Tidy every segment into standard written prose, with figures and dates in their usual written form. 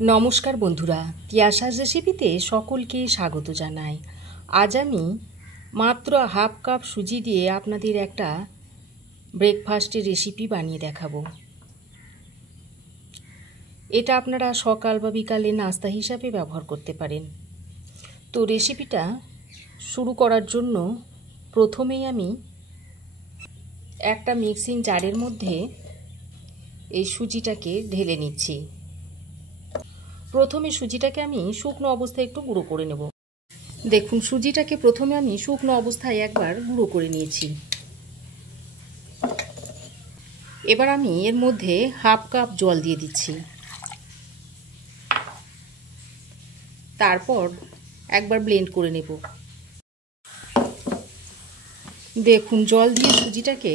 নমস্কার বন্ধুরা, তিয়াশাস রেসিপিতে সকলকে স্বাগত জানাই। আজ আমি মাত্র হাফ কাপ সুজি দিয়ে আপনাদের একটা ব্রেকফাস্টের রেসিপি বানিয়ে দেখাবো। এটা আপনারা সকাল বা বিকালে নাস্তা হিসাবে ব্যবহার করতে পারেন। তো রেসিপিটা শুরু করার জন্য প্রথমেই আমি একটা মিক্সিং জারের মধ্যে এই সুজিটাকে ঢেলে নিচ্ছি। প্রথমে সুজিটাকে আমি শুকনো অবস্থায় একটু গুঁড়ো করে নেব। দেখুন, সুজিটাকে প্রথমে আমি শুকনো অবস্থায় একবার গুঁড়ো করে নিয়েছি। এবার আমি এর মধ্যে হাফ কাপ জল দিয়ে দিচ্ছি। তারপর একবার ব্লেন্ড করে নেব। দেখুন, জল দিয়ে সুজিটাকে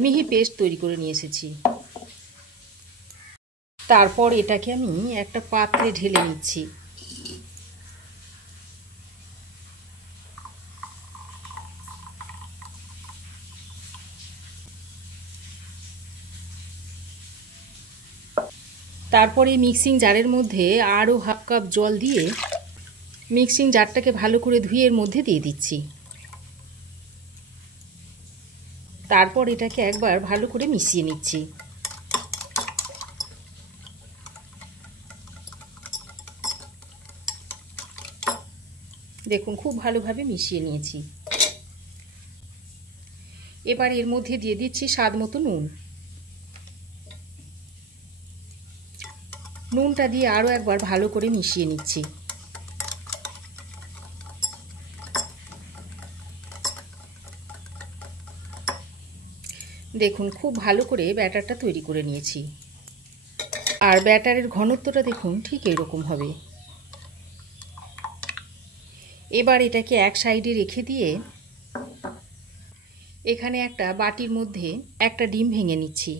মিহি পেস্ট তৈরি করে নিয়ে এসেছি। তারপর এটাকে আমি একটা পাত্রে ঢেলে নিচ্ছি। তারপরে মিক্সিং জারের মধ্যে আরও হাফ কাপ জল দিয়ে মিক্সিং জারটাকে ভালো করে ধুয়ে এর মধ্যে দিয়ে দিচ্ছি। তারপর এটাকে একবার ভালো করে মিশিয়ে নিচ্ছি। দেখুন, খুব ভালোভাবে মিশিয়ে নিয়েছি। এবার এর মধ্যে দিয়ে দিচ্ছি স্বাদ মতো নুন। নুনটা দিয়ে আরও একবার ভালো করে মিশিয়ে নিচ্ছি। দেখুন, খুব ভালো করে ব্যাটারটা তৈরি করে নিয়েছি। আর ব্যাটারের ঘনত্বটা দেখুন ঠিক এরকম হবে। এবার এটাকে এক সাইডে রেখে দিয়ে এখানে একটা বাটির মধ্যে একটা ডিম ভেঙে নিচ্ছি।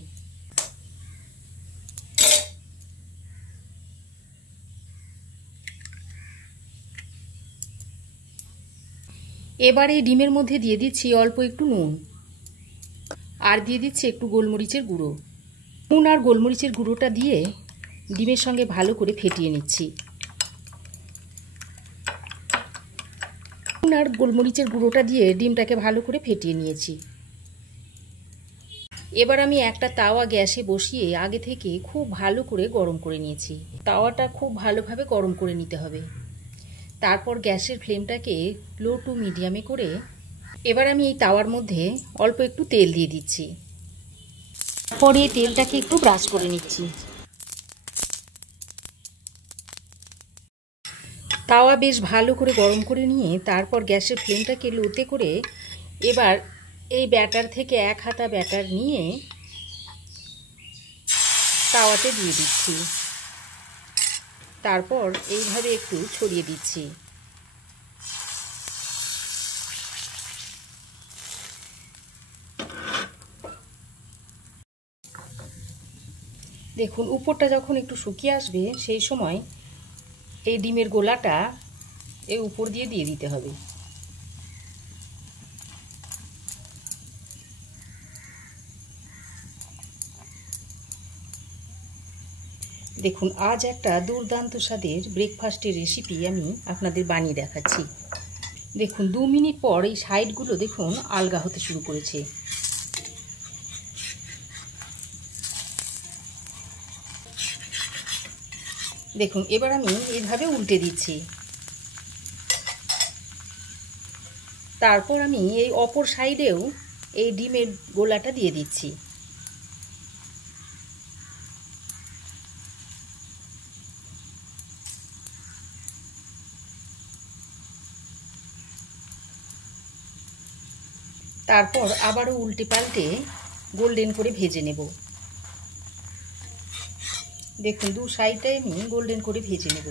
এবার এই ডিমের মধ্যে দিয়ে দিচ্ছি অল্প একটু নুন, আর দিয়ে দিচ্ছি একটু গোলমরিচের গুঁড়ো। নুন আর গোলমরিচের গুঁড়োটা দিয়ে ডিমের সঙ্গে ভালো করে ফেটিয়ে নিচ্ছি। নুন আর গোলমরিচের গুঁড়োটা দিয়ে ডিমটাকে ভালো করে ফেটিয়ে নিয়েছি। এবার আমি একটা তাওয়া গ্যাসে বসিয়ে আগে থেকে খুব ভালো করে গরম করে নিয়েছি। তাওয়াটা খুব ভালোভাবে গরম করে নিতে হবে। তারপর গ্যাসের ফ্লেমটাকে লো টু মিডিয়ামে করে এবার আমি এই তাওয়ার মধ্যে অল্প একটু তেল দিয়ে দিচ্ছি। পরে তেলটাকে একটু ব্রাশ করে নিচ্ছি। তাওয়া বেশ ভালো করে গরম করে নিয়ে তারপর গ্যাসের ফ্লেমটাকে লোতে করে এবার এই ব্যাটার থেকে এক হাতা ব্যাটার নিয়ে তাওয়াতে দিয়ে দিচ্ছি। তারপর এইভাবে একটু ছড়িয়ে দিচ্ছি। দেখুন, উপরটা যখন একটু শুকিয়ে আসবে সেই সময় এই ডিমের গোলাটা এই উপর দিয়ে দিয়ে দিতে হবে। দেখুন, আজ একটা দুর্দান্ত স্বাদের ব্রেকফাস্টের রেসিপি আমি আপনাদের বানিয়ে দেখাচ্ছি। দেখুন, 2 মিনিট পর এই সাইডগুলো দেখুন আলগা হতে শুরু করেছে। দেখুন, এবার আমি এইভাবে উল্টে দিচ্ছি। তারপর আমি এই অপর সাইডেও এই ডিমের গোলাটা দিয়ে দিচ্ছি। তারপর আবারও উল্টে পাল্টে গোল্ডেন করে ভেজে নেব। দেখুন, দু সাইডে আমি গোল্ডেন করে ভেজে নেব।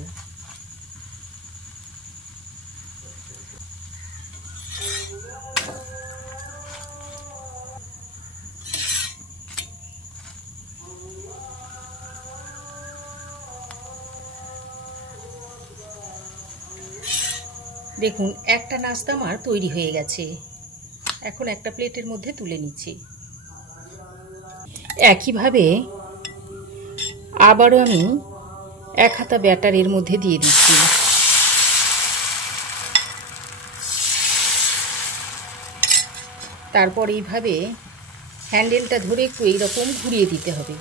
দেখুন, একটা নাস্তা আমার তৈরি হয়ে গেছে। এখন একটা প্লেটের মধ্যে তুলে নিচ্ছি। একইভাবে আবারও আমি 1 হাতা ব্যাটার এর মধ্যে দিয়ে দিচ্ছি। তারপর এইভাবে হ্যান্ডেলটা ধরে একটু এইরকম ঘুরিয়ে দিতে হবে,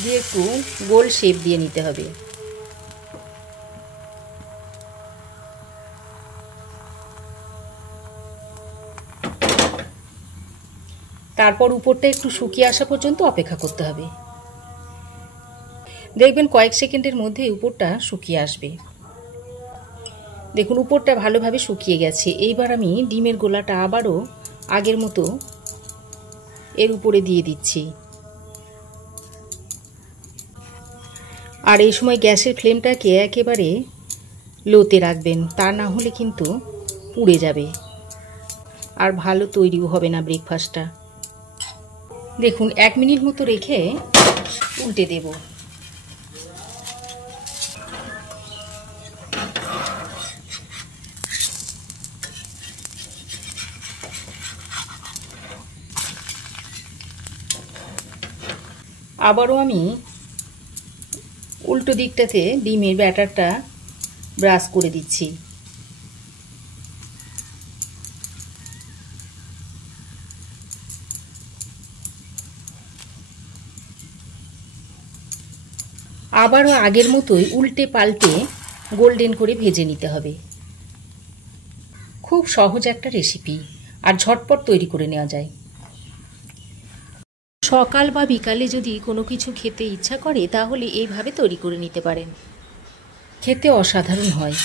দিয়ে একটু গোল শেপ দিয়ে নিতে হবে। তারপর উপরটা একটু শুকিয়ে আসা পর্যন্ত অপেক্ষা করতে হবে। দেখবেন কয়েক সেকেন্ডের মধ্যে উপরটা শুকিয়ে আসবে। দেখুন উপরটা ভালোভাবে শুকিয়ে গেছে। এইবার আমি ডিমের গোলাটা আবারও আগের মতো এর উপরে দিয়ে দিচ্ছি। আর এই সময় গ্যাসের ফ্লেমটাকে একেবারে লোতে রাখবেন, তা না হলে কিন্তু পুড়ে যাবে আর ভালো তৈরিও হবে না ব্রেকফাস্টটা। দেখুন 1 মিনিট মতো রেখে উল্টে দেব। আবারও আমি উল্টো দিকটাতে ডিমের ব্যাটারটা ব্রাশ করে দিচ্ছি। আবারও আগের মতোই উল্টে পাল্টে গোল্ডেন করে ভেজে নিতে হবে। খুব সহজ একটা রেসিপি আর ঝটপট তৈরি করে নেওয়া যায়। সকাল বা বিকালে যদি কোনো কিছু খেতে ইচ্ছা করে তাহলে এইভাবে তৈরি করে নিতে পারেন, খেতে অসাধারণ হয়।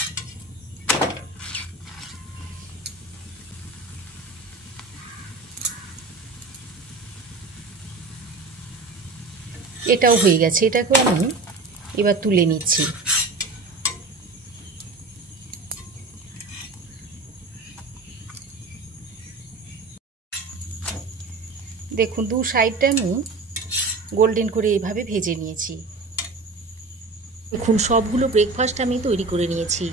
এটাও হয়ে গেছে, এটাকেও আমি এবার তুলে নিচ্ছি। দেখুন 2 সাইডটা আমি গোল্ডেন করে এইভাবে ভেজে নিয়েছি। দেখুন সবগুলো ব্রেকফাস্ট আমি তৈরি করে নিয়েছি।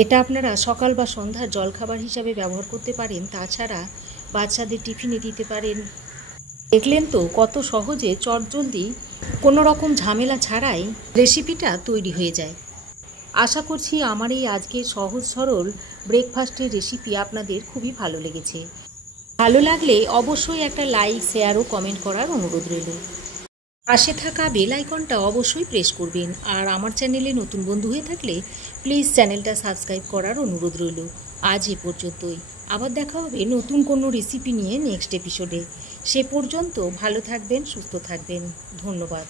এটা আপনারা সকাল বা সন্ধ্যার জলখাবার হিসাবে ব্যবহার করতে পারেন, তাছাড়া বাচ্চাদের টিফিনে দিতে পারেন। দেখলেন তো কত সহজে চটজলদি কোনো রকম ঝামেলা ছাড়াই রেসিপিটা তৈরি হয়ে যায়। আশা করছি আমার এই আজকের সহজ সরল ব্রেকফাস্টের রেসিপি আপনাদের খুবই ভালো লেগেছে। ভালো লাগলে অবশ্যই একটা লাইক, শেয়ার ও কমেন্ট করার অনুরোধ রইল। পাশে থাকা বেল আইকনটা অবশ্যই প্রেস করবেন। আর আমার চ্যানেলে নতুন বন্ধু হয়ে থাকলে প্লিজ চ্যানেলটা সাবস্ক্রাইব করার অনুরোধ রইল। আজ এ পর্যন্তই। আবার দেখা হবে নতুন কোনো রেসিপি নিয়ে নেক্সট এপিসোডে। সে পর্যন্ত ভালো থাকবেন, সুস্থ থাকবেন। ধন্যবাদ।